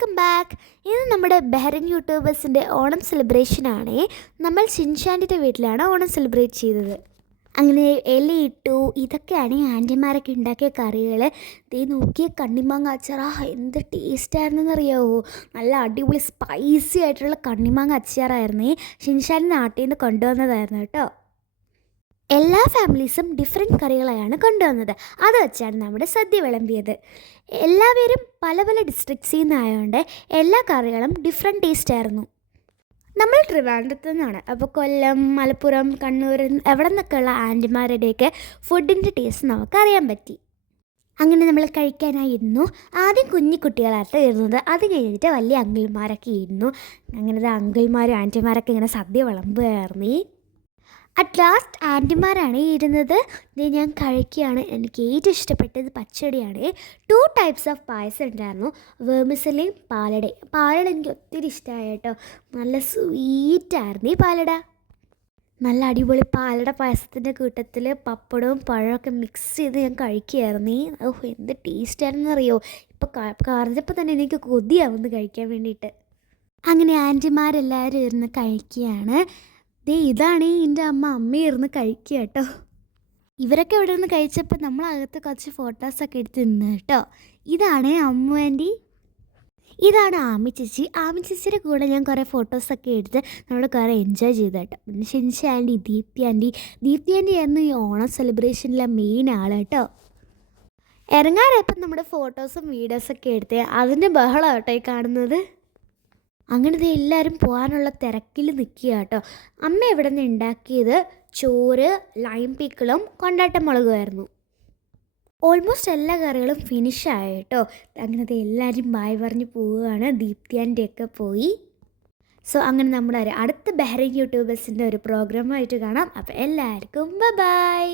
Welcome back. ഇത് നമ്മുടെ Bahrain യൂട്യൂബേഴ്സിൻ്റെ Onam സെലിബ്രേഷനാണേ. നമ്മൾ ഷിൻഷാൻ്റെ വീട്ടിലാണ് ഓണം സെലിബ്രേറ്റ് ചെയ്തത്. അങ്ങനെ ഇലയിട്ടു. ഇതൊക്കെയാണ് ആൻറ്റിമാരൊക്കെ ഉണ്ടാക്കിയ കറികൾ. ദേ നോക്കിയ കണ്ണിമാങ്ങ അച്ചാർ, എന്ത് ടേസ്റ്റായിരുന്നെന്നറിയാവോ. നല്ല അടിപൊളി സ്പൈസി ആയിട്ടുള്ള കണ്ണിമാങ്ങ അച്ചാറായിരുന്നേ. ഷിൻഷാൻ നാട്ടിൽ നിന്ന് കൊണ്ടുവന്നതായിരുന്നു കേട്ടോ. എല്ലാ ഫാമിലീസും ഡിഫറെൻറ്റ് കറികളായാണ് കൊണ്ടുവന്നത്. അത് വെച്ചാണ് നമ്മുടെ സദ്യ വിളമ്പിയത്. എല്ലാവരും പല പല ഡിസ്ട്രിക്ട്സിൽ നിന്നായതുകൊണ്ട് എല്ലാ കറികളും ഡിഫറെൻറ്റ് ടേസ്റ്റ് ആയിരുന്നു. നമ്മൾ ട്രിവാൻഡ്രത്തു നിന്നാണ്. അപ്പോൾ കൊല്ലം, മലപ്പുറം, കണ്ണൂർ എവിടെ നിന്നൊക്കെയുള്ള ആൻറ്റിമാരുടെയൊക്കെ ഫുഡിൻ്റെ ടേസ്റ്റ് നമുക്കറിയാൻ പറ്റി. അങ്ങനെ നമ്മൾ കഴിക്കാനായിരുന്നു. ആദ്യം കുഞ്ഞു കുട്ടികളായിട്ട് ഇരുന്നത്. അത് കഴിഞ്ഞിട്ട് വലിയ അങ്കിൾമാരൊക്കെ ഇരുന്നു. അങ്ങനത്തെ അങ്കിൾമാരും ആൻറ്റിമാരൊക്കെ ഇങ്ങനെ സദ്യ വിളമ്പുകയായിരുന്നു. അറ്റ് ലാസ്റ്റ് ആൻറ്റിമാരാണ് ഇരുന്നത്. ഇത് ഞാൻ കഴിക്കുകയാണ്. എനിക്ക് ഏറ്റവും ഇഷ്ടപ്പെട്ടത് പച്ചടിയാണ്. 2 ടൈപ്സ് ഓഫ് പായസം ഉണ്ടായിരുന്നു, വേർമിസെല്ലിയും പാലടയും. പാലട എനിക്ക് ഒത്തിരി ഇഷ്ടമായി കേട്ടോ. നല്ല സ്വീറ്റായിരുന്നു ഈ പാലട. നല്ല അടിപൊളി പാലട പായസത്തിൻ്റെ കൂട്ടത്തിൽ പപ്പടവും പഴമൊക്കെ മിക്സ് ചെയ്ത് ഞാൻ കഴിക്കുകയായിരുന്നു. എന്ത് ടേസ്റ്റായിരുന്നെന്ന് അറിയോ. ഇപ്പോൾ കറിഞ്ഞപ്പോൾ തന്നെ എനിക്ക് കൊതിയാവുന്നു കഴിക്കാൻ വേണ്ടിയിട്ട്. അങ്ങനെ ആൻറ്റിമാരെല്ലാവരും ഇരുന്ന് കഴിക്കുകയാണ്. ഇതാണ് എൻ്റെ അമ്മയിരുന്ന് കഴിക്കുക കേട്ടോ. ഇവരൊക്കെ ഇവിടെ നിന്ന് കഴിച്ചപ്പോൾ നമ്മളകത്ത് കുറച്ച് ഫോട്ടോസൊക്കെ എടുത്ത് നിന്ന് കേട്ടോ. ഇതാണ് അമ്മു ആൻറ്റി, ഇതാണ് ആമി ചേച്ചി. ആമി ചേച്ചിയുടെ കൂടെ ഞാൻ കുറേ ഫോട്ടോസൊക്കെ എടുത്ത് നമ്മൾ കുറേ എൻജോയ് ചെയ്തു കേട്ടോ. പിന്നെ ഷിൻഷ ആൻറ്റി, ദീപ്തി ആൻറ്റി ആയിരുന്നു ഈ ഓണം സെലിബ്രേഷനിലെ മെയിൻ ആൾ കേട്ടോ. ഇറങ്ങാറായപ്പം നമ്മുടെ ഫോട്ടോസും വീഡിയോസൊക്കെ എടുത്ത് അതിൻ്റെ ബഹളം കേട്ടോ ഈ കാണുന്നത്. അങ്ങനത്തെ എല്ലാവരും പോകാനുള്ള തിരക്കിൽ നിൽക്കുക കേട്ടോ. അമ്മ ഇവിടെ നിന്ന് ഉണ്ടാക്കിയത് ചോറ്, ലൈം പീക്കിളും കൊണ്ടാട്ട മുളകുമായിരുന്നു. ഓൾമോസ്റ്റ് എല്ലാ കറികളും ഫിനിഷായി കേട്ടോ. അങ്ങനത്തെ എല്ലാവരും ബായ് പറഞ്ഞ് പോവുകയാണ്. ദീപ്തി ആൻ്റിയൊക്കെ പോയി. സോ അങ്ങനെ നമ്മുടെ അടുത്ത ബഹ്റിൻ യൂട്യൂബേഴ്സിൻ്റെ ഒരു പ്രോഗ്രാമായിട്ട് കാണാം. അപ്പോൾ എല്ലാവർക്കും ബൈ.